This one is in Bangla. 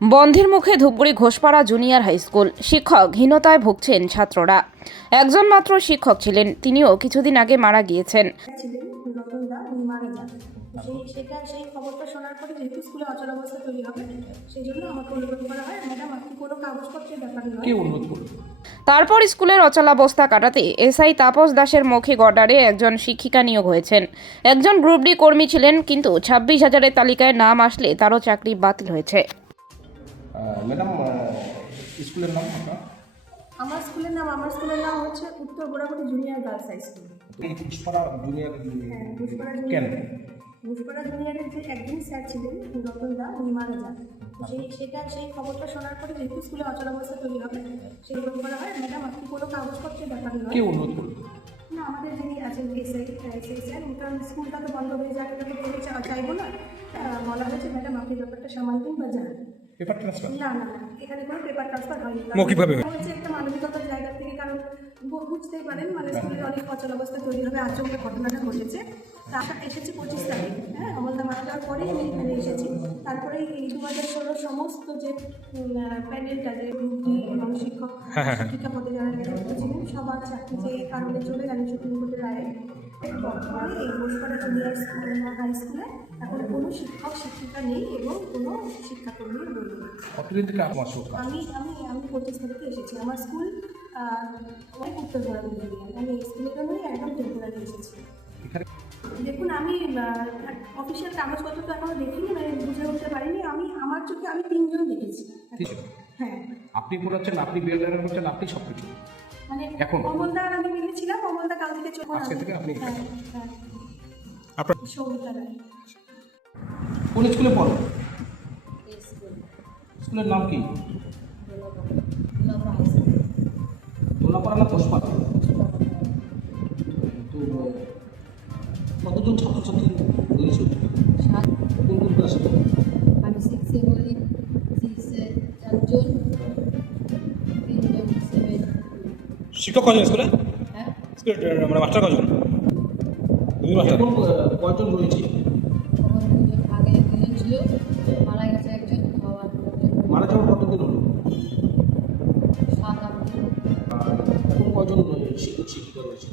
বন্ধের মুখে Dhupguri Ghoshpara junior high school. শিক্ষক হীনতায় ভুগছেন ছাত্ররা। একজন মাত্র শিক্ষক ছিলেন তিনিও কিছুদিন আগে মারা গিয়েছেন। ছিলেন রতন দা। উনি মারা যান সেই সেটা সেই খবরটা শোনার পরে যেহেতু স্কুলে অচলাবস্থা তৈরি হবে সেই জন্য আমাকে অনুরোধ করা হয় ম্যাডাম আপনি কোনো কাগজপত্রের ব্যাপার নয়। অনুরোধ করল? তারপর স্কুলের অচলাবস্থা কাটাতে এসআই তাপস দাসের মৌখিক অর্ডারে একজন শিক্ষিকা নিয়োগ হয়েছেন। একজন গ্রুপ ডি কর্মী ছিলেন কিন্তু ছাব্বিশ হাজারের তালিকায় নাম আসলে তারও চাকরি বাতিল হয়েছে। ম্যাডাম স্কুলের নাম আপনার আমার স্কুলের নাম আমার স্কুলের নাম হচ্ছে উত্তর Goraguri junior girls high school এই পুষ্পাড়া জুনিয়র কেন? ঘুষপাড়া জুনিয়রের যে একদিন স্যার ছিলেন রতন দা উনি মারা যান। সেই সেটা সেই খবরটা শোনার পরে যেহেতু স্কুলে অচলাবস্থা তৈরি হবে সেই অনুরোধ করা হয় ম্যাডাম আপনি কোনো কাগজপত্রের ব্যাপার নয়। কে অনুরোধ করল? না আমাদের যিনি আছেন এসআই এসআই স্যার কারণ স্কুলটা তো বন্ধ হয়ে যাবে ফেলে চা- চাইব না। বলা হয়েছে ম্যাডাম আপনি ব্যাপারটা সামাল দিন বা জানান। পেপার ট্রান্সফার না না এখানে কোনো পেপার ট্রান্সফার হয়নি। মৌখিকভাবে হচ্ছে একটা মানবিকতার জায়গা থেকে কারণ বুঝতেই পারেন মানে স্কুলের অনেক অচল অবস্থা তৈরি হবে আচমকা ঘটনাটা ঘটেছে। তা এসেছি পঁচিশ তারিখ হ্যাঁ অমলদা মারা যাওয়ার পরেই আমি এখানে এসেছি। তারপরে এই দু হাজার ষোলো সমস্ত যে প্যানেলটা যে এবং শিক্ষক শিক্ষা পদে যারা নিযুক্ত ছিলেন সবার চাকরি যে কারণে চলে গেলেন সুপ্রিম কোর্টের রায়ে। এই ঘোষপাড়া জুনিয়র স্কুল হাই স্কুলে এখন কোনো শিক্ষক শিক্ষিকা নেই এবং কোনো শিক্ষাকর্মী কতদিন থেকে আমি আমি আমি পঁচিশ তারিখে এসেছি। আমার স্কুল অনেক উত্তর গোড়াগুড়ি আমি এই স্কুলের জন্যই একদম টেম্পোরারি এসেছি। দেখুন আমি অফিসিয়াল কাগজপত্র তো এখনও দেখিনি মানে বুঝে উঠতে পারিনি। আমি আমার চোখে আমি তিনজন দেখেছি। হ্যাঁ। আপনি করাচ্ছেন আপনি বিএলআর করছেন আপনি সব কিছু মানে এখন? অমলদা আর আমি মিলেছিলাম অমলদা কাল থেকে চলে আজকে থেকে আপনি হ্যাঁ হ্যাঁ। আপনার সৌমিতা রায় কোন স্কুলে পড়ো? স্কুলের নাম কি? দোলাপাড়া। না পুষ্পাড়া তো কতজন ছাত্রছাত্রী রয়েছে? কোন কোন ক্লাসে আমি সিক্সে বলি সিক্সে চারজন তিনজন সেভেন শিক্ষক কজন স্কুলে? হ্যাঁ? স্কুলে মানে মাস্টার কজন দুই মাস্টার। এখন কয়জন রয়েছে? ছিল। মারা গেছে একজন বাবার মারা যাওয়ার কতদিন হলো? সাত আট দিন। এখন কয়জন শিক্ষক শিক্ষিকা রয়েছে